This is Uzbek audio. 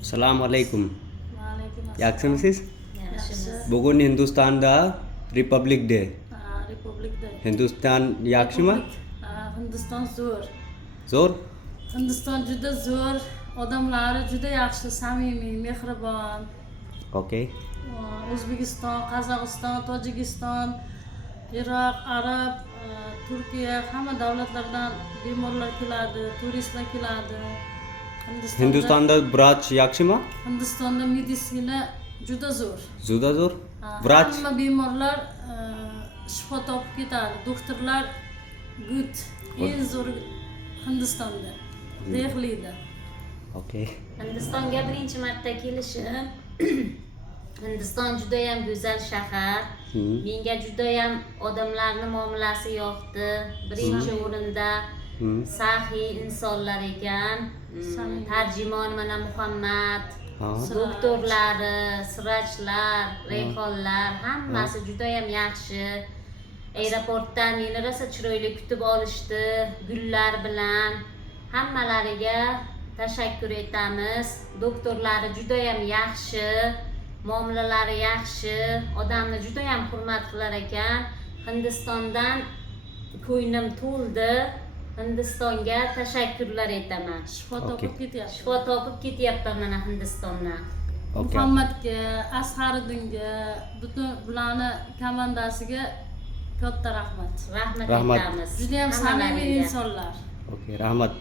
Assalomu alaykum. Yaxshimisiz? Yaxshimiz. Bugun Hindistonda Republic Day. Republik Day. Hindiston yaxshimi? Hindiston zo'r. Zo'r? Hindiston juda zo'r. Odamlari juda yaxshi, samimiy, mehribon. Okay. O'zbekiston, Qozog'iston, Tojikiston, Iroq, Arab, Turkiya hamma davlatlardan bemorlar keladi, turistlar keladi. Hindistonda vrach yaxshimi? Hindistonda meditsina juda zo'r. Juda zo'r. Vrach Hamma bemorlar shifo topib ketadi. Doktorlar good. Eng zo'r Hindistonda. Dehlida. Okay. Hindistonga birinchi marta kelishim. Hindiston juda ham go'zal shahar. Menga juda ham odamlarning muomalasi yoqdi. Birinchi o'rinda saxiy insonlar ekan. Tarjimon mana Muhammad, doktorlari, sirachlar, rayhonlar hammasi juda ham yaxshi. Aeroportdan meni rosa chiroyli kutib olishdi, gullar bilan. Hammalariga tashakkur etamiz. Doktorlari juda ham yaxshi, muomalalari yaxshi, odamni juda ham hurmat qilar ekan. Hindistondan ko'nglim to'ldi. Hindistonga tashakkurlar etaman. Shifo topib ketyapti. Shifo topib ketyapman mana Hindistondan. Muhammadga, Asharuddinga, butun bularni komandasiga katta rahmat. Rahmat Rahmat. aytamiz. Juda ham samimiy insonlar. Okay, rahmat.